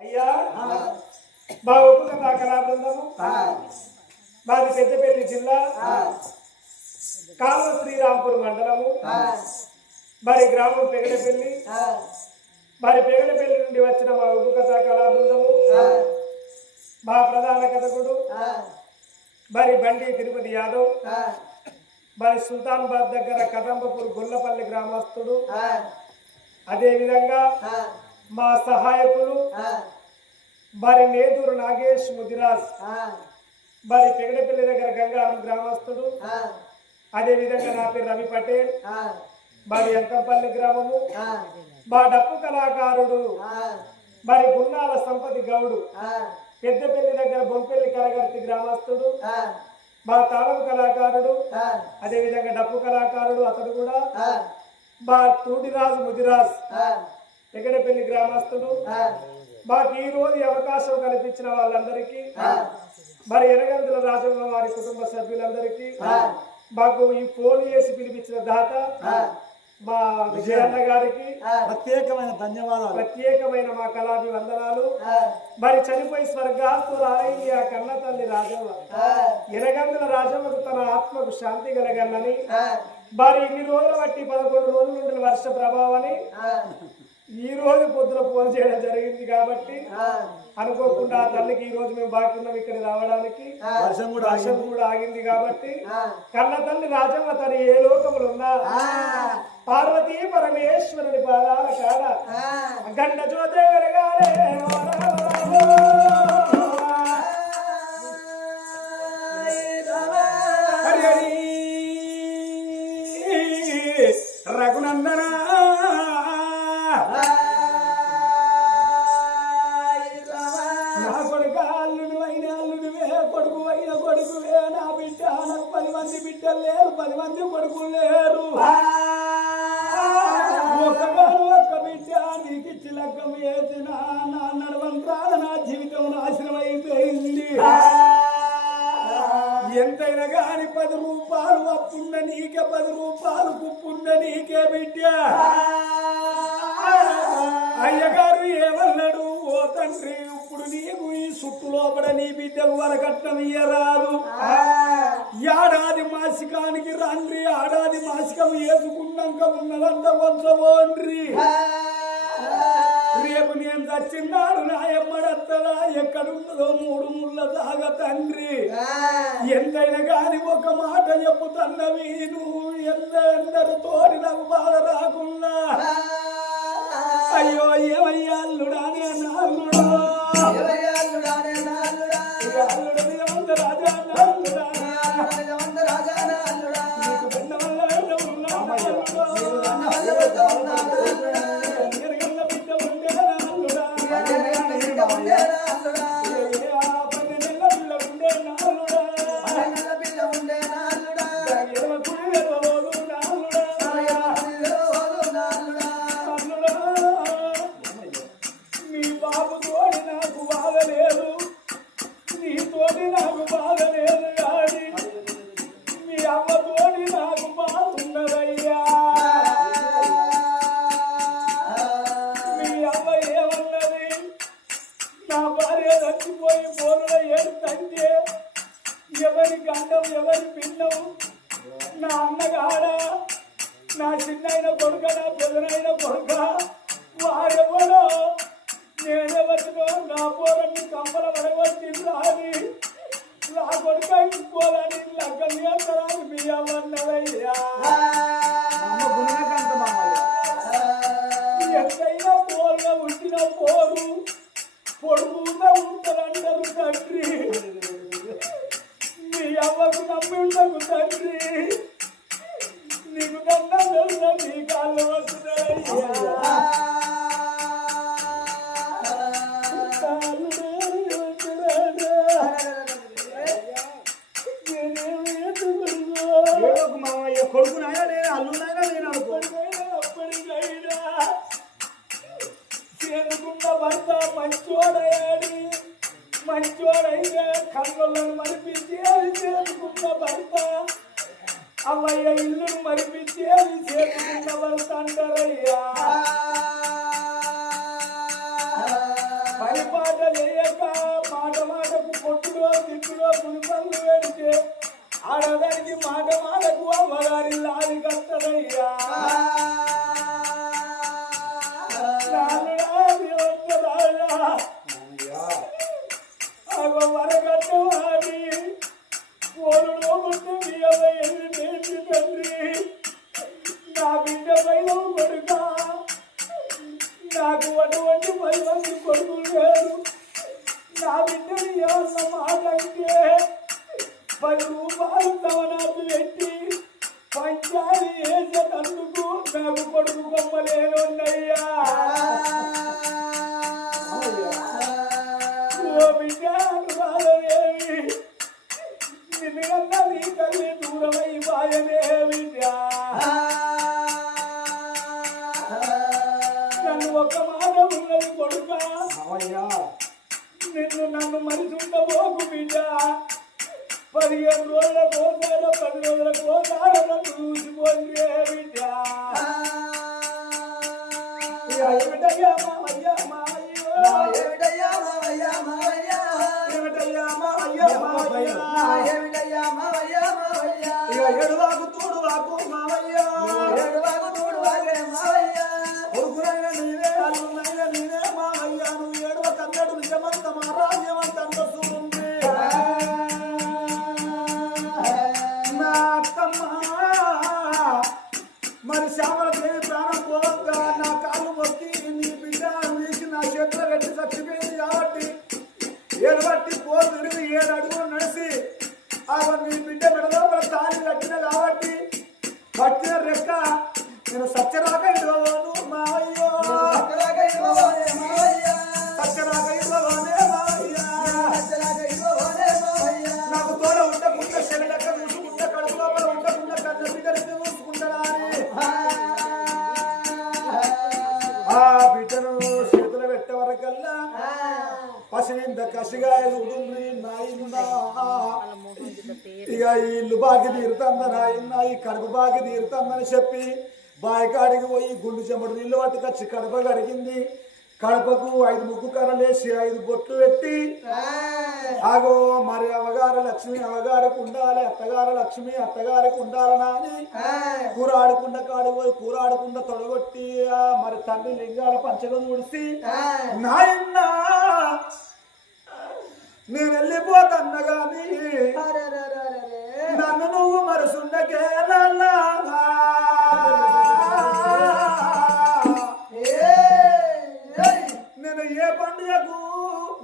అయ్యా మా ఒక్క కళా బృందము మాది పెద్దపల్లి జిల్లా కాల్వ శ్రీరాంపూర్ మండలము మరి గ్రామం పెగడపల్లి మరి పెగడపల్లి నుండి వచ్చిన మా ఒక్క కళా బృందము మా ప్రధాన కథకుడు మరి బండి తిరుపతి యాదవ్ మరి సుల్తాన్బాద్ దగ్గర కదంబపూర్ గొల్లపల్లి గ్రామస్తుడు అదేవిధంగా మా సహాయకులు మరి నేదూరు నాగేష్ ముదిరాజ్ మరి పెగడపల్లి దగ్గర గంగారం గ్రామస్తుడు అదేవిధంగా నా పేరు రవి పటేల్ మరి అంకంపల్లి గ్రామము మా డప్పు కళాకారుడు మరి గున్నాల సంపతి గౌడు పెద్దపల్లి దగ్గర బొంపెల్లి కరగర్తి గ్రామస్తుడు మా తాళం కళాకారుడు అదేవిధంగా డప్పు కళాకారుడు అతడు కూడా మా తూటిరాజు ముదిరాజ్ పెగడపల్లి గ్రామస్తుడు మాకు ఈ రోజు అవకాశం కల్పించిన వాళ్ళందరికీ మరి ఎనగందుల రాజమ్మ వారి కుటుంబ సభ్యులందరికీ మాకు ఈ ఫోన్ చేసి పిలిపించిన దాత మా విజయన్న గారికి ప్రత్యేకమైన ధన్యవాదాలు, ప్రత్యేకమైన మా కళాభివందనాలు. మరి చనిపోయి స్వర్గాస్తురాలయ్య కన్న తల్లి రాజమ్మ ఎనగందుల రాజమ్మకు తన ఆత్మకు శాంతి కలగన్నని మరి ఇన్ని రోజులు బట్టి 11 రోజుల నుండి వర్ష ప్రభావాన్ని ఈ రోజు పొద్దున ఫోన్ చేయడం జరిగింది కాబట్టి అనుకోకుండా ఆ తల్లికి ఈ రోజు మేము బాగున్నాం ఇక్కడ రావడానికి వర్షం కూడా ఆగింది కాబట్టి కన్న తల్లి రాజమ్మ తను ఏ లోకములు ఉన్నా పార్వతీ పరమేశ్వరుని పాదాల కాడ గండ జ్యోతిగారే రఘునందన కొడుకువే నా బిడ్డ నాకు 10 మంది బిడ్డలు లేరు, 10 మంది కొడుకులు లేరు. ఒక్క బిడ్డ నీకు ఇచ్చి లెక్కం వేసిన నా నడవంత్రాల నా జీవితం నాశనం అయిపోయింది. ఎంతైనా గాని 10 రూపాయలు అప్పున్న నీకే 10 రూపాయలు కుప్పున్న నీకే బిడ్డ. అయ్యగారు ఏమన్నాడు, ఓ తండ్రి ఇప్పుడు నీకు ఈ చుట్టు లోపల నీ బిడ్డకు వరకట్నం ఇయ్యరాదు. ఏడాది మాసికానికి రండ్రి, ఏడాది మాసికం వేసుకున్నాక ఉన్నదంతా కొంచెండ్రి. రేపు నేను చచ్చిన్నాడు నాయమ్మడత్తలా ఎక్కడున్నదో 3 ముళ్ళ దాగా తండ్రి. ఎంతైనా కాని ఒక మాట చెప్పుతున్నవి నువ్వు ఎందరితోటి నాకు బాధ రాకున్నా. అయ్యో ఏమయ్యా అల్లుడానే నాల్లుడా ఎవరి గండం ఎవరి పిల్లం నా అన్నగాడ నా చిన్నైన కొడుక నా పెదనైన కొడుక వాడెవడో నేనెవరినో నా పోరని కంపల పడగొట్టి రాని నా కొడుక ఇంకోలని లగ్గం చేస్తారని మీ అమ్మన్నదయ్యా. ఎంతైనా పోరుగా ఉంచిన పోరు పొడుగుగా ఉంటారంటారు తండ్రి. మీ అవ్వకు నమ్మి ఉండకు తండ్రి, నీకు దండం తెలుసా నీ కాళ్ళు వస్తున్నాయ్యా. కొడుకునాయా నేను అల్లునాయనా నేను అప్పటికైనా చేసుకున్న భర్త మంచోడయాడి మంచోడైతే కన్నులను మరిపించి అది చేసుకున్న భర్త అమ్మయ్య ఇల్లును మరిపించి అది చేసుకున్న భర్త అంటారయ్యా. ఆడదానికి మాట మాటకు అమ్మగారి లాది కట్టదయ్యా వరగట్టవాడి కోరులో ముందు బియ్యమయ్యేది తండ్రి నా బిడ్డ పైన కొడుక నాకు అటువంటి 10 మంది కొడుకులు లేరు నా బిడ్డని ఏమన్నా మాట అంటే 10 రూపాయలు తవనాలు పెట్టి పంచాలి వేసేటందుకు నాకు కొడుకు కొమ్మలేనున్నయ్యా ఓ బిడ్డ బాధలేవి నిన్నగన్నా నీ తల్లి దూరమై బాయనే బిడ్డ నన్ను ఒక మాట ఉన్నది కొడుక నన్ను మనిషి ఉండబోకు బిడ్డ 15 రోజులకు ఒకసారి 10 రోజులకు ఒకసారి నన్ను చూసిపోయిందే బిడ్డ ఏమిటయ్యా మావయ్యా మావయ్యో ఎడువాకు తోడువాకు మావయ్యా కొడుకునైనా నీవే అల్లునైనా నీవే మావయ్యా నువ్వు ఏడవ కన్నడు నిజమంత మా రాజ్యమంత చూడండి నా అత్తమ్మ మరి శ్యామలదేవి ప్రాణం పోగా నా కాళ్ళు మొక్కి నీ బిడ్డ తీసి నా చేతిలో పెట్టి చచ్చిపోయింది కాబట్టి ఏడబట్టి పోతుడికి 7 అడుగులు నడిచి నీ బిడ్డ మెడలో తాళి కట్టిన కాబట్టి పట్టిన రెక్క నేను సత్యరాక ఇవ్వను మావయ్యో సత్యరాక ఇవ్వనే మావయ్యా నాకు తోడ ఉండకుండా శని లెక్క చూసుకుంటా కడుపు లోపల ఉండకుండా కన్న బిడ్డని చూసుకుంటాడా ఆ బిడ్డను చేతులు పెట్టే వరకల్లా పసినింద కసిగాయలు ఉడుండ్రి నాయనా ఇక ఈ ఇల్లు బాగి తీరుతుందని నాయన ఈ కడుపు బాగి తీరుతుందని చెప్పి బాయికాడికి పోయి గుండు చెమడు నీళ్ళు పట్టుకొచ్చి కడప కడిగింది కడపకు 5 ముగ్గు కర్రలేసి 5 బొట్లు పెట్టి ఆగో మరి అవగారు లక్ష్మి అవగారికి ఉండాలి అత్తగారు లక్ష్మి అత్తగారికి ఉండాలనా అని కూరాడుకుండా కాడు పోయి కూరాడకుండా తొడగొట్టి మరి తల్లి లింగాల పంచగా తుడిసి నాయన్న నేను వెళ్ళిపోతన్నా గాని నన్ను నువ్వు మరుసుండకే నేను ఏ పండుగకు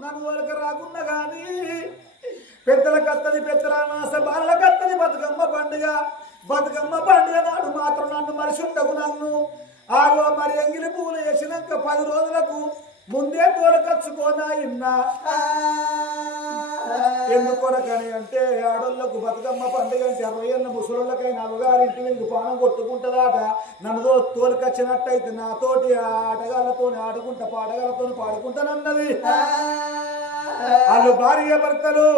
నన్ను వాళ్ళకి రాకున్నా గాని పెద్దల కత్తది పెద్దరామాస బాల కత్తది బతుకమ్మ పండుగ నాడు మాత్రం నన్ను మనిషి ఉండకు నన్ను ఆగో మరి ఎంగిలి పువ్వులు వేసినాక 10 రోజులకు ముందే తోలకచ్చుకోనా ఇన్నా ఎందుకొరకని అంటే ఆడోళ్ళకు బతుకమ్మ పండుగ అంటే 60 ఏళ్ళ ముసలోళ్ళకైనా అమ్మగారింటి మీద పానం కొట్టుకుంటుందాట నన్ను తోలికొచ్చినట్టయితే నాతోటి ఆటగాళ్ళతో ఆడుకుంటా పాటగాళ్ళతో పాడుకుంటానన్నది వాళ్ళు భార్య భర్తలు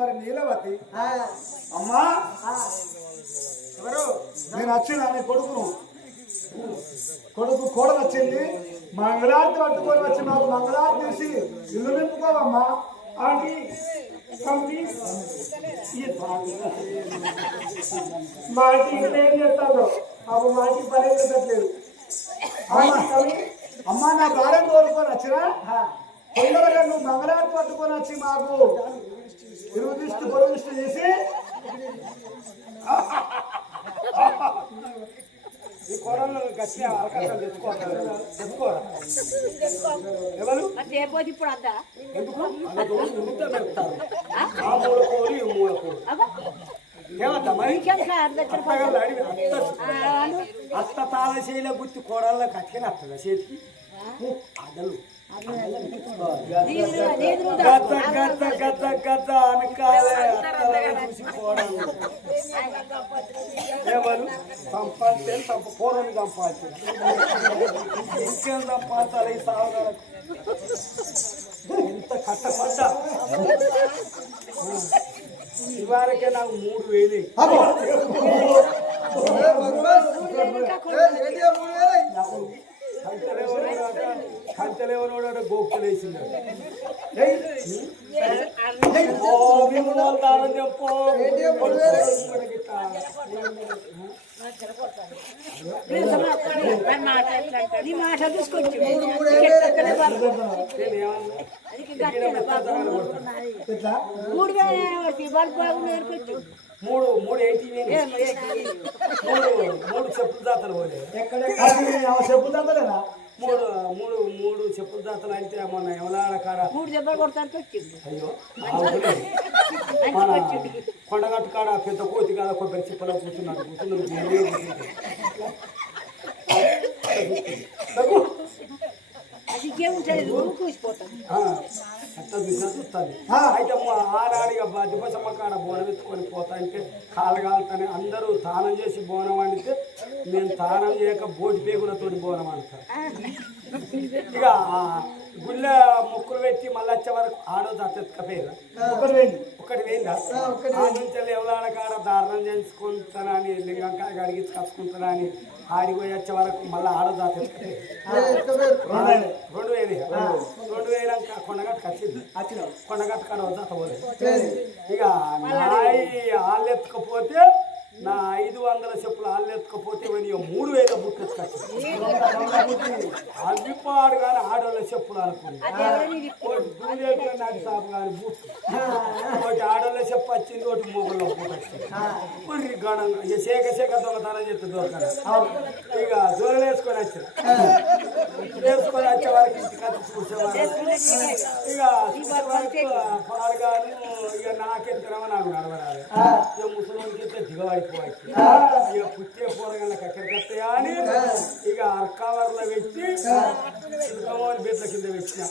మరి నీలవతి అమ్మా ఎవరు నేను వచ్చిన నీ కొడుకు కోడలు వచ్చింది మంగళారతి పట్టుకొని వచ్చి నాకు మంగళారతి తీసి ఇల్లు నింపుకోవమ్మా ఆంటీ మాటి ఏం చేస్తాను అప్పుడు మాటి పని పెట్టట్లేదు అమ్మా నా భార్య కోరుకొని వచ్చినా తొందరగా నువ్వు మంగళాన్ని పట్టుకొని వచ్చి మాకు ఇరుదిష్టి పొరుదిష్టి చేసి ఈ కోడలు గట్టిగా అవకాశం తెచ్చుకోరా ఎవరు ఇప్పుడు అద్దా ఎందుకు ఆ మూలకోరు ఈ మూలకోరు ఏమద్దా మరి అత్త తాళశీల గుర్తి కోడల్లో కట్టిన అత్తదా చేతికి అదలు గత గత గత గత అనకాలే చూసి కోడలు ఏమను సంపాదించే పూర్వం సంపాదించే ఇంకేం సంపాదించాలి ఈ సాగులకు ఎంత కట్టపడ్డ ఇవాళకే నాకు 3000 కంచెలేవనోడ గోపులేసింది చెప్పు మాట తీసుకొచ్చి మూడు చెప్పుల జాతలు పోలే చెప్పులు తగ్గలేదా మూడు చెప్పుల జాతలు అంటే మొన్న ఎవలాడ కాడ 3 దెబ్బలు కొడతానికి వచ్చింది. అయ్యో మన కొండగట్టు కాడ పెద్ద కోతి కాడ కొబ్బరి చిప్పలో కూర్చున్నాడు అది ఇంకేముంటుంది కూసిపోతాం అట్లా చూస్తుంది అయితే ఆడాడిగా దిబ్బసమ్మ కాడ బోనం ఎత్తుకొని పోతా అంటే కాలు కాలుతానే అందరూ తానం చేసి బోనం వండితే మేము తానం చేయక బోటి పేగులతో బోనం అంటారు. ఇక గుళ్ళ ముక్కులు పెట్టి మళ్ళీ వచ్చే వరకు ఆడో దత్తకపోయారు ఒకటి వేయిందా ఆ నుంచి ఎవలాడ కాడ దారుణం చేసుకుంటానా అని లింగంకాయ అడిగించి కలుసుకుంటానా అని ఆడిపోయి వచ్చే వరకు మళ్ళీ ఆడో దత్తకపోయారు 2000 కొండగట్టు వచ్చింది కొండగట్టు కాడ వద్ద పోలేదు. ఇక వాళ్ళు ఎత్తుకపోతే నా 500 చెప్పులు వాళ్ళు ఎత్తుకపోతే 3000 బుక్ ఎత్తుకొచ్చింది. అవి పాడు కానీ ఆడోళ్ళ చెప్పులు అనుకుంది నాటి సాపు కానీ బుక్ ఒకటి ఆడోళ్ళ చెప్పు వచ్చింది ఒకటి మొగల్లో బుక్ వచ్చింది గణంగా సేక దొంగతనం చెప్తే దొరకదు. ఇక దూరం వేసుకొని వచ్చారు వేసుకొని వచ్చే వారికి ఇంటికి వచ్చి చూసేవారు. ఇక పాడు కానీ ఇక నాకెత్తినామో నాకు నడవరాలి ఇక ముసలికి ఎత్తే దిగబడిపోవచ్చు ఇక పుట్టే పూరగాళ్ళకి ఎక్కడికి వస్తాయా అని ఇక అర్కావర్లో పెట్టి బెట్ల కింద పెట్టిన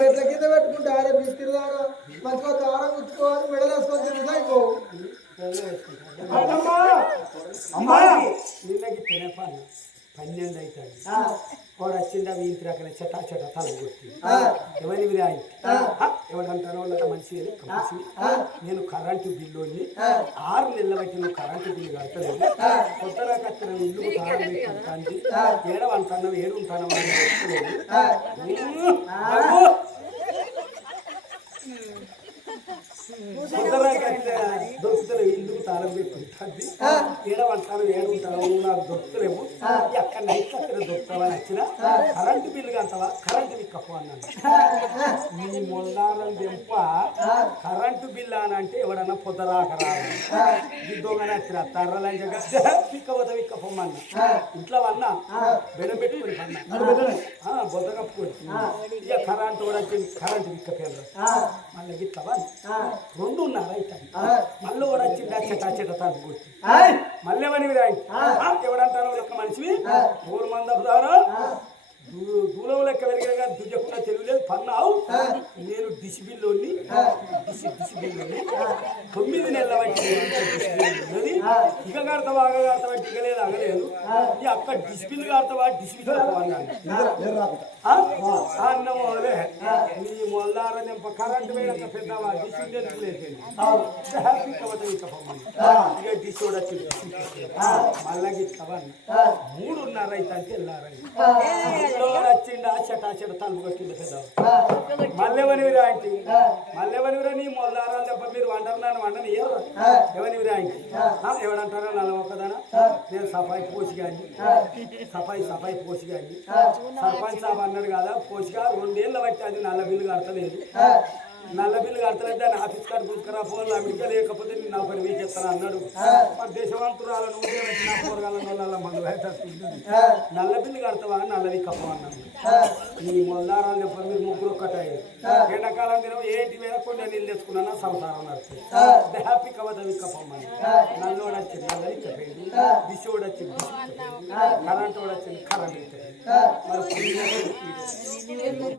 బెట్ల కింద పెట్టుకుంటే ఆడే తిరుగుదారు మంచిగా దారం గుచ్చుకోవాలి మెడలేసుకొని తిరుగుతాయి నిన్నకి తినే పని 12 అవుతుంది వాడు వచ్చింది అవి ఇంటి రకాల చెటా తల కొట్టి ఎవరి విరాయి ఎవడంటారో వాళ్ళ మనిషి నేను కరెంటు బిల్లుని 6 నెలల బట్టి నువ్వు కరెంటు బిల్లు కడతలేదు కొత్తగా కట్టిన ఇల్లు తాగి ఏడవంటున్నావు ఏడుంటాను దొరుకుతలేవు ఇల్లు తాళం పెట్టుకుంటుంది ఏడవంటాను ఏడుంటాను నువ్వు నాకు దొరుకుతలేవు అక్కడ నైట్ అక్కడ దొరుకుతావని వచ్చిన కరెంటు బిల్లు కంటావా కరెంటు బిక్కపు అన్నాను. నీ మొండారం దెంప కరెంటు బిల్లు అని అంటే ఎవడన్నా పొద్దురాక రాదు దొంగని వచ్చిన తర్రలంటే పిక్కపోతా విక్కపమ్మన్నా ఇంట్లో అన్నా బెడం పెట్టుకుని అన్నా బొద్ద కప్పుకొని ఇక కరెంటు కూడా వచ్చింది కరెంటు విక్కపేరు మళ్ళీ ఇట్లా 2.5 అవుతాయి మళ్ళీ కూడా వచ్చింది చెట్ట తాను కొట్టి మళ్ళీ ఎవరి ఎవడంటారో లెక్క మనిషివి 3 మంది అప్పుదారో దూరం లెక్క పెరిగినగా దుయ్యకుండా తెలియలేదు పన్నావు నేను డిసిబిల్లోని 9 నెలల వచ్చి ఇక కడతావా అగ కడతావా దిగలేదు అగలేదు ఈ అక్క డిస్పిల్ కడతావా డిస్పిల్ అన్నాను అన్నం మొదలే నీ మొల్లార నింప కరెంట్ పోయినాక పెద్దవా డిస్పిల్ లేదు హ్యాపీ కవత ఇక డిస్ వచ్చి మళ్ళా గిట్టవన్న 3:30 అయితే వెళ్ళారని వచ్చిండు ఆ చెట తలుపు కట్టిండు పెద్ద మల్లెవనివిరా అంటే మల్లెవనివిరా నీ మొల్లారా తప్ప మీరు వండరు వండని ఎవరివిరా అంటే ఎవడంటారా నల్ల ఒక్కదానా నేను సఫాయి పోసి కానీ సఫాయి పోసి కానీ సర్పంచ్ సాబ్ అన్నాడు కదా పోసిగా 2 ఏళ్ళ బట్టి అది నల్ల బిల్లు కడతలేదు నల్ల బిల్లు కడతలేదు దాన్ని ఆఫీస్ కార్డు పుచ్చుకురా ఫోన్లు అమెరికా లేకపోతే నేను 40 వేలు చెప్తాను అన్నాడు మరి దేశవంతురాలు నువ్వే వచ్చిన పోరగాల మందు నల్ల బిల్లు కడతావా నల్లది కప్ప అన్నాడు ఈ మొల్లారాలు చెప్పండి మీరు 3 ఒక్కటాయి ఎండాకాలం దినం ఏంటి మీద కొన్ని నీళ్ళు తెచ్చుకున్నా సంసారం నడుస్తుంది హ్యాపీ కవదవి కప్పమ్మని నల్లోడు వచ్చింది నల్లది చెప్పేది దిశోడు వచ్చింది కరెంట్ వాడు వచ్చింది కరెంట్ మరి